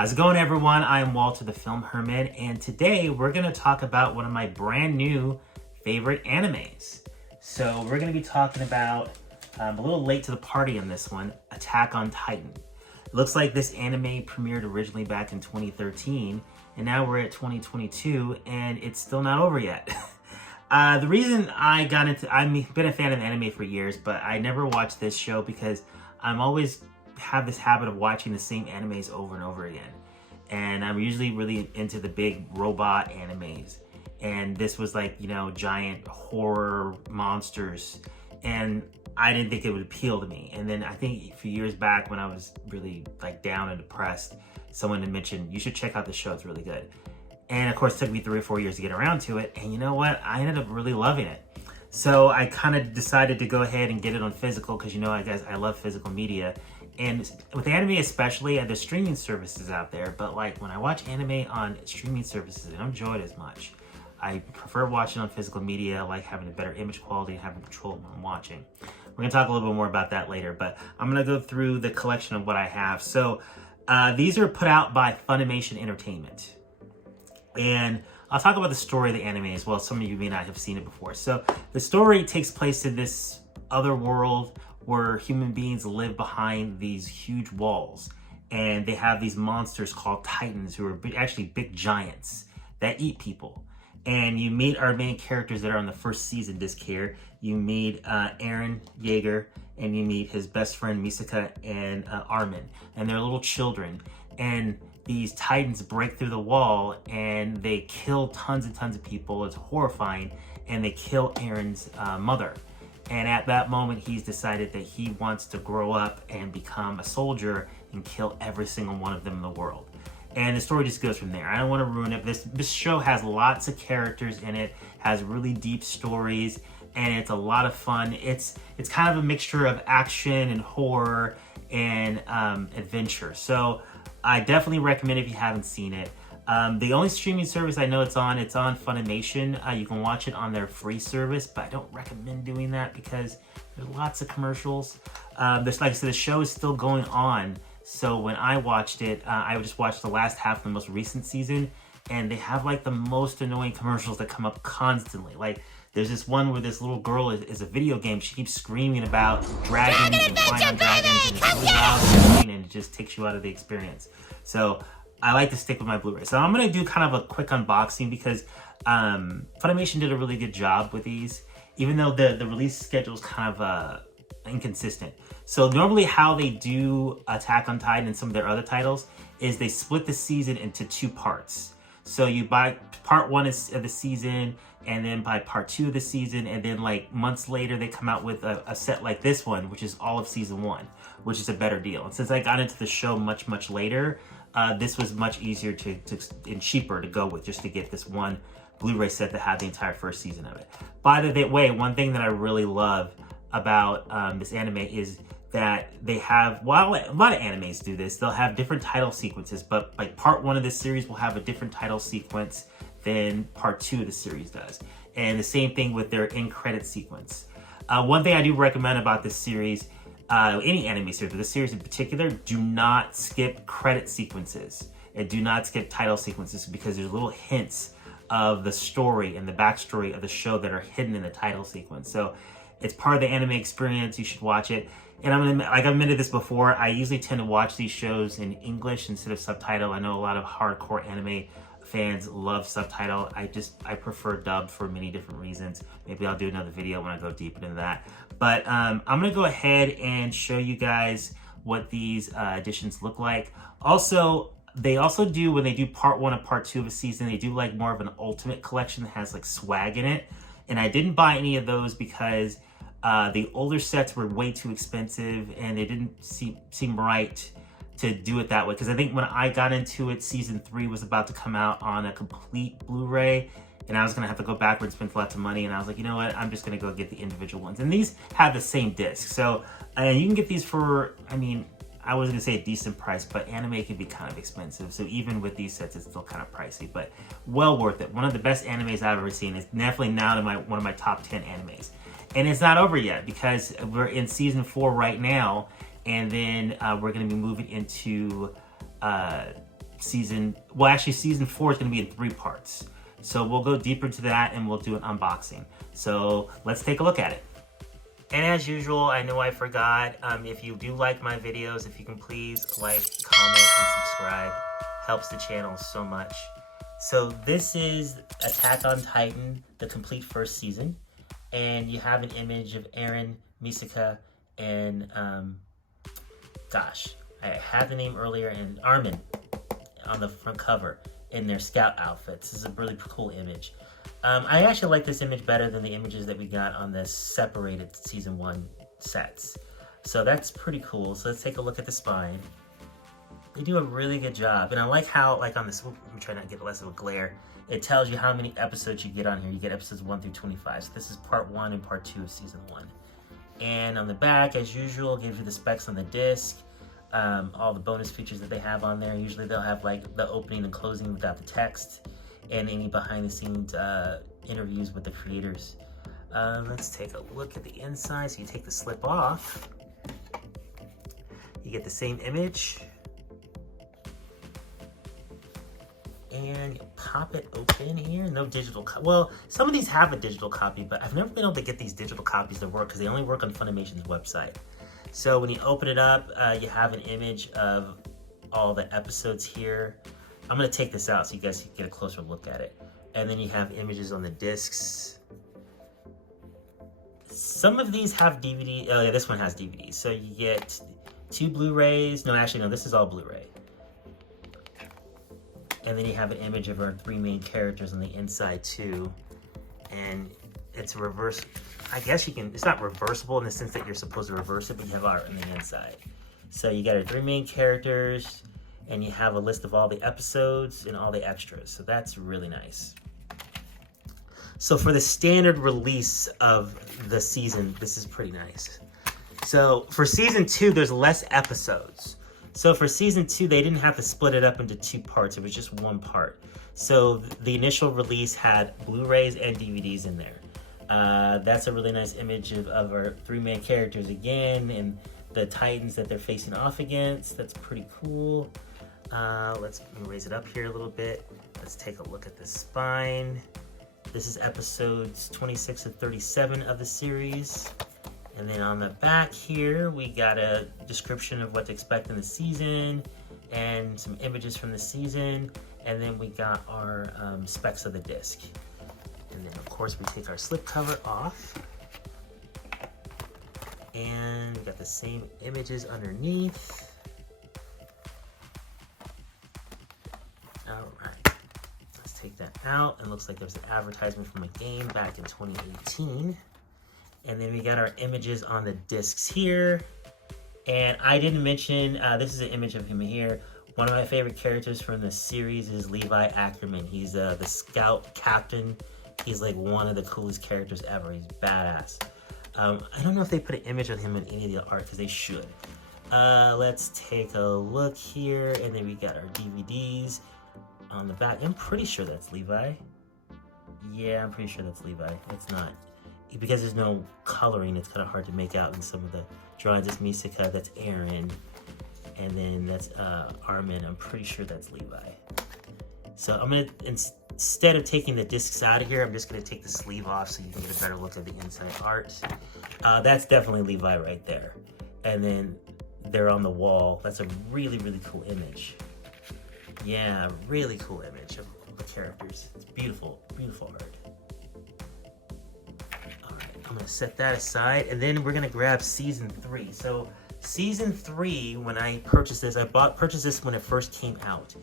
How's it going, everyone? I am Walter the Film Hermit, and today we're going to talk about one of my brand new favorite animes. So we're going to be talking about, a little late to the party on this one, Attack on Titan. It looks like this anime premiered originally back in 2013, and now we're at 2022, and it's still not over yet. The reason I've been a fan of anime for years, but I never watched this show because I'm always have this habit of watching the same animes over and over again. And I'm usually really into the big robot animes. And this was like, giant horror monsters. And I didn't think it would appeal to me. And then I think a few years back when I was really like down and depressed, someone had mentioned, you should check out the show, it's really good. And of course, it took me 3 or 4 years to get around to it. And you know what? I ended up really loving it. So I kind of decided to go ahead and get it on physical because, I love physical media. And with anime especially, there's streaming services out there. But like when I watch anime on streaming services, I don't enjoy it as much. I prefer watching on physical media. I like having a better image quality and having control of what I'm watching. We're going to talk a little bit more about that later. But I'm going to go through the collection of what I have. So these are put out by Funimation Entertainment. And I'll talk about the story of the anime as well. Some of you may not have seen it before. So the story takes place in this other world where human beings live behind these huge walls. And they have these monsters called Titans who are actually big giants that eat people. And you meet our main characters that are on the first season disc here. You meet Eren Yeager, and you meet his best friend Misaka and Armin. And they're little children. And these Titans break through the wall and they kill tons and tons of people. It's horrifying. And they kill Eren's mother. And at that moment, he's decided that he wants to grow up and become a soldier and kill every single one of them in the world. And the story just goes from there. I don't want to ruin it. This show has lots of characters in it, has really deep stories, and it's a lot of fun. It's kind of a mixture of action and horror and adventure. So I definitely recommend it if you haven't seen it. The only streaming service I know it's on Funimation. You can watch it on their free service, but I don't recommend doing that because there's lots of commercials. Like I said, the show is still going on. So when I watched it, I just watched the last half of the most recent season, and they have like the most annoying commercials that come up constantly. Like there's this one where this little girl is a video game. She keeps screaming about dragons and flying on dragons, and it's really loud and annoying, and it just takes you out of the experience. So I like to stick with my Blu-ray. So I'm going to do kind of a quick unboxing because Funimation did a really good job with these, even though the release schedule is kind of inconsistent. So normally how they do Attack on Titan and some of their other titles is they split the season into 2 parts. So you buy part 1 of the season, and then by part 2 of the season, and then like months later they come out with a set like this one, which is all of season 1, which is a better deal. And since I got into the show much later, this was much easier and cheaper to go with, just to get this one Blu-ray set that had the entire first season of it. By the way, one thing that I really love about this anime is that they have, while a lot of animes do this, they'll have different title sequences, but like part 1 of this series will have a different title sequence than part 2 of the series does. And the same thing with their end credit sequence. One thing I do recommend about this series, any anime series, but this series in particular, do not skip credit sequences and do not skip title sequences because there's little hints of the story and the backstory of the show that are hidden in the title sequence. So it's part of the anime experience. You should watch it. And like I've admitted this before, I usually tend to watch these shows in English instead of subtitle. I know a lot of hardcore anime fans love subtitle. I prefer dub for many different reasons. Maybe I'll do another video when I go deep into that. But I'm gonna go ahead and show you guys what these editions look like. Also, they also do, when they do part 1 and part 2 of a season, they do like more of an ultimate collection that has like swag in it. And I didn't buy any of those because the older sets were way too expensive and they didn't seem right to do it that way. Because I think when I got into it, season 3 was about to come out on a complete Blu-ray, and I was gonna have to go backwards, spend lots of money, and I was like, you know what, I'm just gonna go get the individual ones. And these have the same disc. So you can get these for, I was gonna say a decent price, but anime can be kind of expensive. So even with these sets, it's still kind of pricey, but well worth it. One of the best animes I've ever seen. Is definitely now one of my top 10 animes. And it's not over yet because we're in season 4 right now. And then we're going to be moving into season 4 is going to be in 3 parts. So we'll go deeper into that and we'll do an unboxing. So let's take a look at it. And as usual, I know I forgot, if you do like my videos, if you can please like, comment, and subscribe. Helps the channel so much. So this is Attack on Titan, the complete first season. And you have an image of Eren, Misaka, and, gosh, I had the name earlier, and Armin on the front cover in their scout outfits. This is a really cool image. I actually like this image better than the images that we got on the separated season 1 sets. So that's pretty cool. So let's take a look at the spine. They do a really good job. And I like how, like on this, I'm trying not to get less of a glare, it tells you how many episodes you get on here. You get episodes 1 through 25. So this is part 1 and part 2 of season 1. And on the back, as usual, gives you the specs on the disc, all the bonus features that they have on there. Usually they'll have like the opening and closing without the text, and any behind the scenes interviews with the creators. Let's take a look at the inside. So you take the slip off, you get the same image, and you pop it open here. No digital well, some of these have a digital copy, but I've never been able to get these digital copies to work because they only work on Funimation's website. So when you open it up, you have an image of all the episodes here. I'm gonna take this out so you guys can get a closer look at it. And then you have images on the discs. Some of these have DVD, oh yeah, this one has DVD. So you get 2 Blu-rays. No, actually, no, this is all Blu-ray. And then you have an image of our 3 main characters on the inside too. And it's reverse, I guess you can, it's not reversible in the sense that you're supposed to reverse it, but you have art on the inside. So you got our 3 main characters, and you have a list of all the episodes and all the extras. So that's really nice. So for the standard release of the season, this is pretty nice. So for season 2, there's less episodes. So for season 2, they didn't have to split it up into 2 parts. It was just 1 part. So the initial release had Blu-rays and DVDs in there. That's a really nice image of our 3 main characters again, and the Titans that they're facing off against. That's pretty cool. Let's raise it up here a little bit. Let's take a look at the spine. This is episodes 26 and 37 of the series. And then on the back here, we got a description of what to expect in the season and some images from the season. And then we got our specs of the disc. And then of course we take our slip cover off. And we got the same images underneath. All right, let's take that out. It looks like there's an advertisement from a game back in 2018. And then we got our images on the discs here. And I didn't mention, this is an image of him here. One of my favorite characters from the series is Levi Ackerman. He's the scout captain. He's like one of the coolest characters ever. He's badass. I don't know if they put an image of him in any of the art, because they should. Let's take a look here. And then we got our DVDs on the back. I'm pretty sure that's Levi. Yeah, I'm pretty sure that's Levi. It's not. Because there's no coloring, it's kind of hard to make out in some of the drawings. It's Misaka, that's Eren, and then that's Armin. I'm pretty sure that's Levi. So I'm gonna, instead of taking the discs out of here, I'm just gonna take the sleeve off so you can get a better look at the inside art. That's definitely Levi right there. And then they're on the wall. That's a really, really cool image. Yeah, really cool image of the characters. It's beautiful, beautiful art. I'm gonna set that aside, and then we're gonna grab season 3. So season 3, when I purchased this, purchased this when it first came out.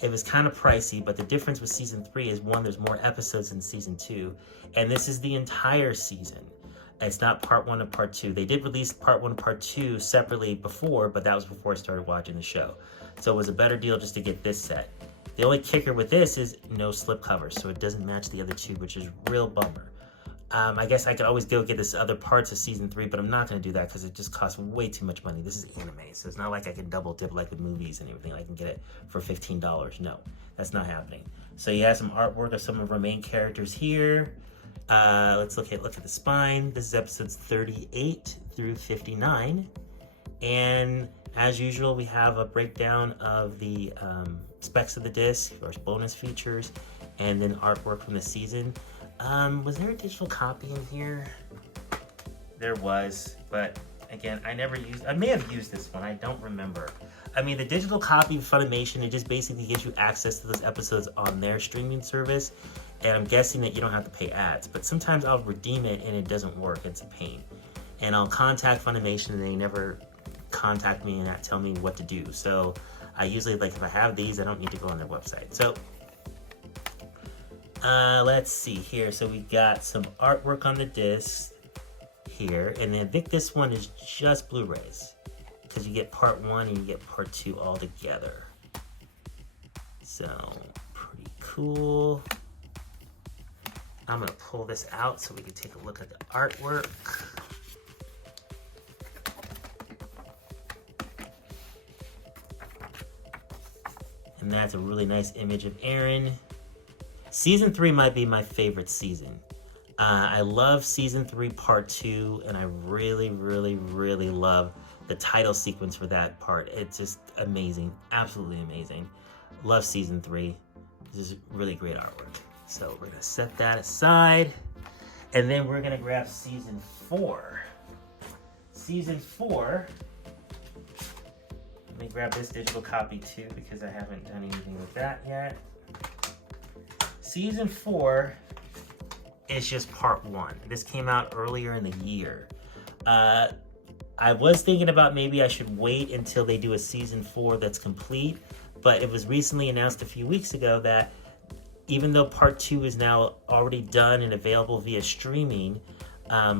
It was kind of pricey, but the difference with season 3 is, 1, there's more episodes in season 2, and this is the entire season. It's not part 1 and part 2. They did release part 1 and part 2 separately before, but that was before I started watching the show. So it was a better deal just to get this set. The only kicker with this is no slipcover, so it doesn't match the other 2, which is real bummer. I guess I could always go get this other parts of season 3, but I'm not going to do that because it just costs way too much money. This is anime, so it's not like I can double dip like with movies and everything. I can get it for $15. No, that's not happening. So you have some artwork of some of our main characters here. Let's look at the spine. This is episodes 38 through 59. And As usual, we have a breakdown of the specs of the disc, or bonus features, and then artwork from the season. Was there a digital copy in here? There was, but again, I may have used this one, I don't remember. I mean, the digital copy of Funimation, it just basically gives you access to those episodes on their streaming service, and I'm guessing that you don't have to pay ads, but sometimes I'll redeem it and it doesn't work, it's a pain. And I'll contact Funimation and they never contact me and tell me what to do. So I usually, like, if I have these, I don't need to go on their website. So let's see here. So we got some artwork on the disc here, and then I think this one is just Blu-rays, because you get part 1 and you get part 2 all together. So pretty cool. I'm gonna pull this out so we can take a look at the artwork. And that's a really nice image of Aaron. Season 3 might be my favorite season. I love Season 3 Part 2, and I really, really, really love the title sequence for that part. It's just amazing, absolutely amazing. Love Season 3. This is really great artwork. So we're gonna set that aside, and then we're gonna grab Season 4. Season 4, let me grab this digital copy too, because I haven't done anything with that yet. Season 4 is just part 1. This came out earlier in the year. I was thinking about maybe I should wait until they do a Season 4 that's complete, but it was recently announced a few weeks ago that even though part 2 is now already done and available via streaming,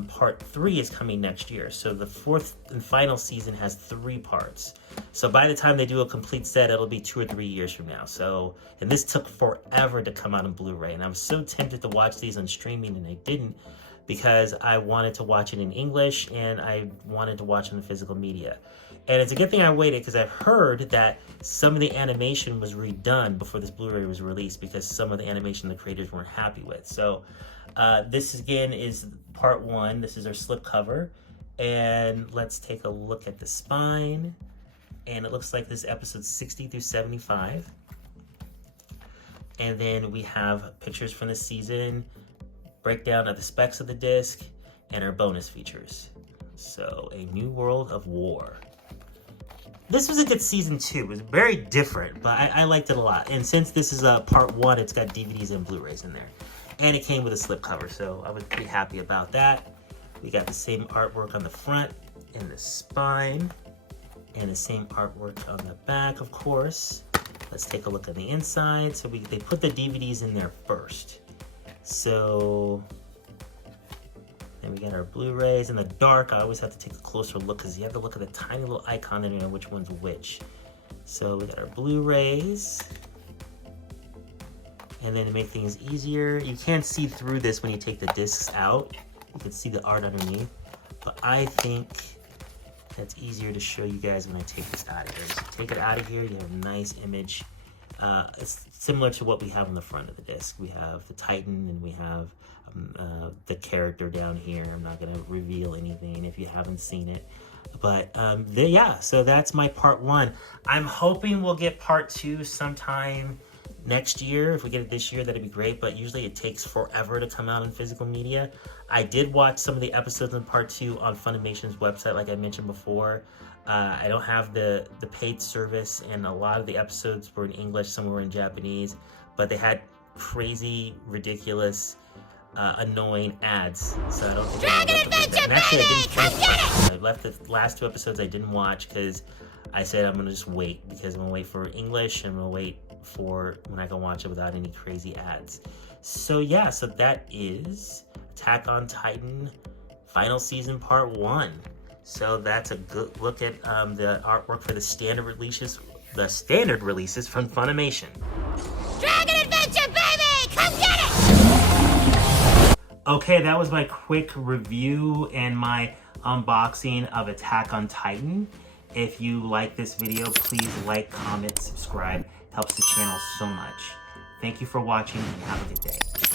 part 3 is coming next year. So the 4th and final season has 3 parts. So by the time they do a complete set, it'll be 2 or 3 years from now. So, and this took forever to come out on Blu-ray, and I was so tempted to watch these on streaming, and I didn't, because I wanted to watch it in English and I wanted to watch it in physical media. And it's a good thing I waited, because I've heard that some of the animation was redone before this Blu-ray was released, because some of the animation the creators weren't happy with. So this again is part 1. This is our slipcover. And let's take a look at the spine. And it looks like this is episodes 60 through 75. And then we have pictures from the season, breakdown of the specs of the disc, and our bonus features. So, A New World of War. This was a good season 2. It was very different, but I liked it a lot. And since this is a part 1, it's got DVDs and Blu-rays in there. And it came with a slipcover, so I was pretty happy about that. We got the same artwork on the front and the spine, and the same artwork on the back, of course. Let's take a look at the inside. So they put the DVDs in there first. So then we got our Blu-rays. In the dark, I always have to take a closer look, because you have to look at the tiny little icon and know which one's which. So we got our Blu-rays. And then to make things easier, you can't see through this when you take the discs out. You can see the art underneath. But I think that's easier to show you guys when I take this out of here. So take it out of here, you have a nice image. It's similar to what we have on the front of the disc. We have the Titan, and we have the character down here. I'm not gonna reveal anything if you haven't seen it. But yeah, so that's my part 1. I'm hoping we'll get part 2 sometime next year. If we get it this year, that'd be great, but usually it takes forever to come out in physical media. I did watch some of the episodes in part 2 on Funimation's website, like I mentioned before. I don't have the paid service, and a lot of the episodes were in English, some were in Japanese, but they had crazy, ridiculous, annoying ads. So I don't think Dragon Adventure, baby! Come get it! I left the last 2 episodes I didn't watch, because I said I'm gonna just wait, because I'm gonna wait for English, and I'm gonna wait for when I can watch it without any crazy ads. So yeah, so that is Attack on Titan final season part 1. So that's a good look at the artwork for the standard releases from Funimation. Dragon Adventure, baby! Come get it! Okay, that was my quick review and my unboxing of Attack on Titan. If you like this video, please like, comment, subscribe. Helps the channel so much. Thank you for watching, and have a good day.